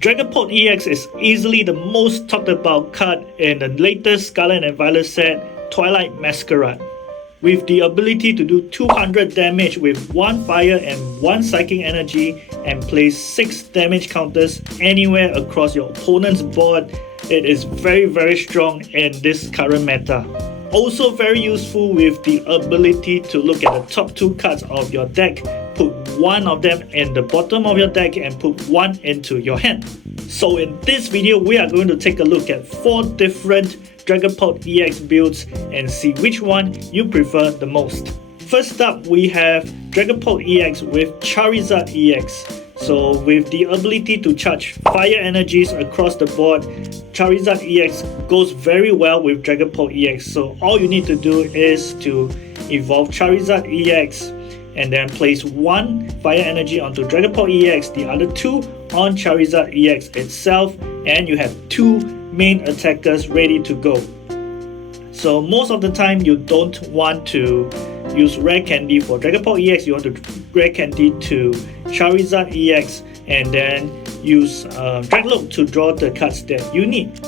Dragapult EX is easily the most talked about card in the latest Scarlet and Violet set, Twilight Masquerade. With the ability to do 200 damage with 1 fire and 1 psychic energy and place 6 damage counters anywhere across your opponent's board, it is very strong in this current meta. Also very useful with the ability to look at the top 2 cards of your deck, put one of them in the bottom of your deck and put one into your hand. So in this video, we are going to take a look at 4 different Dragapult EX builds and see which one you prefer the most. First up, we have Dragapult EX with Charizard EX. So with the ability to charge fire energies across the board, Charizard EX goes very well with Dragapult EX. So all you need to do is to evolve Charizard EX and then place 1 fire energy onto Dragapult EX, the other 2 on Charizard EX itself, and you have 2 main attackers ready to go. So most of the time you don't want to use Rare Candy for Dragapult EX, you want to Rare Candy to Charizard EX and then use Drakloak to draw the cards that you need.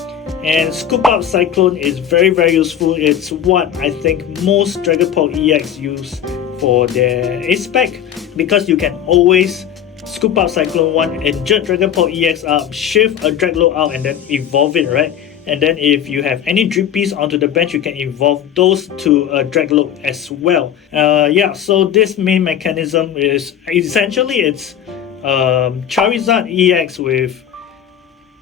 And Scoop Up Cyclone is very useful. It's what I think most Dragapult EX use for their ace pack, because you can always Scoop Up Cyclone 1, inject Dragapult EX up, shift a Drakloak out and then evolve it, right? And then if you have any Drippies onto the bench, you can evolve those to a Drakloak as well. So this main mechanism is essentially it's Charizard EX with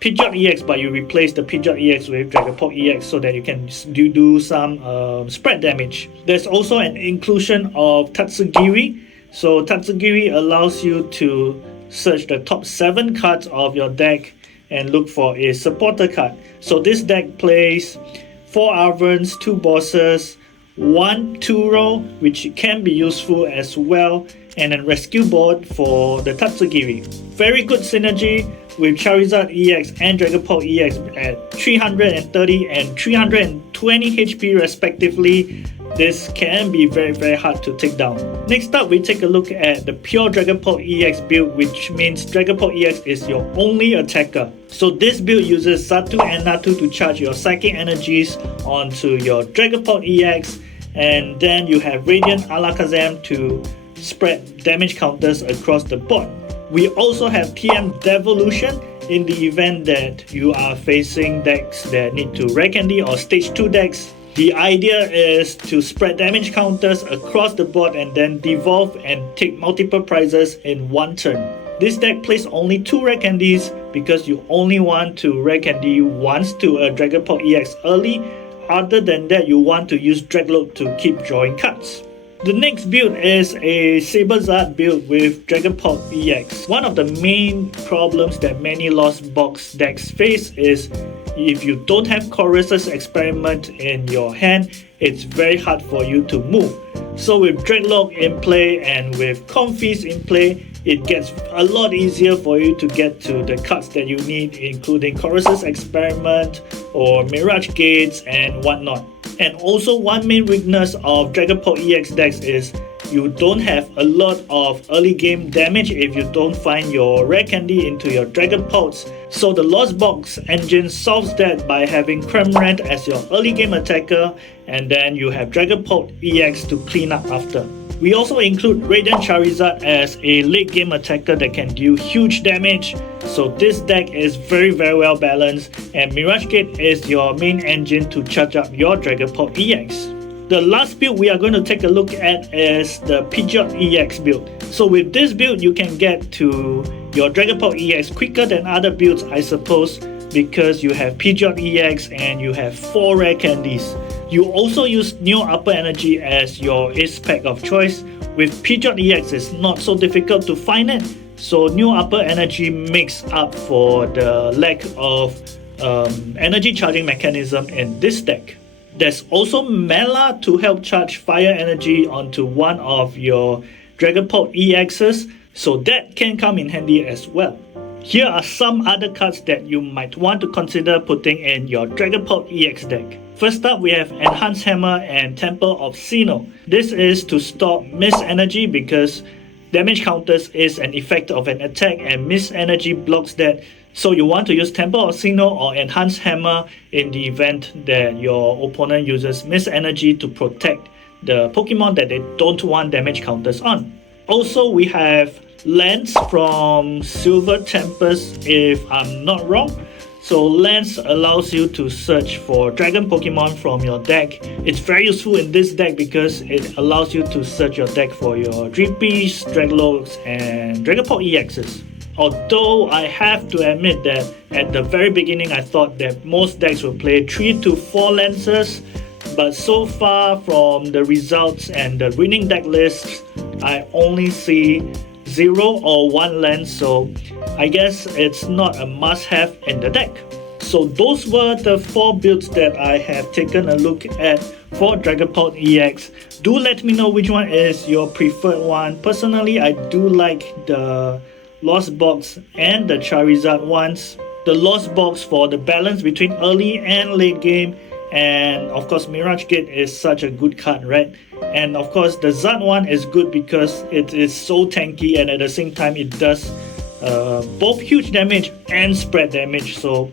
Pidgeot EX, but you replace the Pidgeot EX with Dragapult EX so that you can do some spread damage. There's also an inclusion of Tatsugiri. So Tatsugiri allows you to search the top 7 cards of your deck and look for a supporter card. So this deck plays 4 Arvans, 2 bosses, 1 Turo, which can be useful as well, and a rescue board for the Tatsugiri. Very good synergy with Charizard EX and Dragapult EX at 330 and 320 HP respectively. This can be very hard to take down. Next up, we take a look at the pure Dragapult EX build, which means Dragapult EX is your only attacker. So this build uses Xatu and Natu to charge your psychic energies onto your Dragapult EX, and then you have Radiant Alakazam to spread damage counters across the board. We also have TM Devolution in the event that you are facing decks that need to Rare Candy or Stage 2 decks. The idea is to spread damage counters across the board and then devolve and take multiple prizes in one turn. This deck plays only 2 Rare Candies because you only want to Rare Candy once to a Dragapult EX early. Other than that, you want to use Drakloak to keep drawing cards. The next build is a Saberzard build with Dragapult EX. One of the main problems that many Lost Box decks face is if you don't have Chorus's Experiment in your hand, it's very hard for you to move. So with Drakloak in play and with Comfeast in play, it gets a lot easier for you to get to the cards that you need, including Chorus's Experiment or Mirage Gates and whatnot. And also one main weakness of Dragapult EX decks is you don't have a lot of early game damage if you don't find your Rare Candy into your Dragapults. So the Lost Box engine solves that by having Cramorant as your early game attacker, and then you have Dragapult EX to clean up after. We also include Radiant Charizard as a late game attacker that can deal huge damage. So this deck is very well balanced, and Mirage Gate is your main engine to charge up your Dragapult EX. The last build we are going to take a look at is the Pidgeot EX build. So with this build, you can get to your Dragapult EX quicker than other builds, I suppose, because you have Pidgeot EX and you have 4 Rare Candies. You also use Neo Upper Energy as your ace pack of choice. With Pidgeot EX, it's not so difficult to find it, so Neo Upper Energy makes up for the lack of energy charging mechanism in this deck. There's also Mela to help charge fire energy onto one of your Dragapult EXs, so that can come in handy as well. Here are some other cards that you might want to consider putting in your Dragapult EX deck. First up, we have Enhanced Hammer and Temple of Sinnoh. This is to stop Mist Energy because damage counters is an effect of an attack and Mist Energy blocks that. So you want to use Temple of Signal or Enhanced Hammer in the event that your opponent uses Mist Energy to protect the Pokemon that they don't want damage counters on. Also, we have Lance from Silver Tempest, if I'm not wrong. So Lance allows you to search for dragon Pokemon from your deck. It's very useful in this deck because it allows you to search your deck for your Dreambeasts, Draglokes, and Dragapult EXs. Although I have to admit that at the very beginning I thought that most decks will play 3 to 4 Lances, but so far from the results and the winning deck lists, I only see 0 or 1 lens, so I guess it's not a must-have in the deck. So those were the 4 builds that I have taken a look at for Dragapult EX. Do let me know which one is your preferred one. Personally, I do like the Lost Box and the Charizard ones. The Lost Box for the balance between early and late game, and of course Mirage Gate is such a good card, right? And of course the Zard one is good because it is so tanky and at the same time it does both huge damage and spread damage. So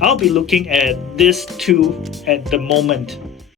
I'll be looking at these two at the moment.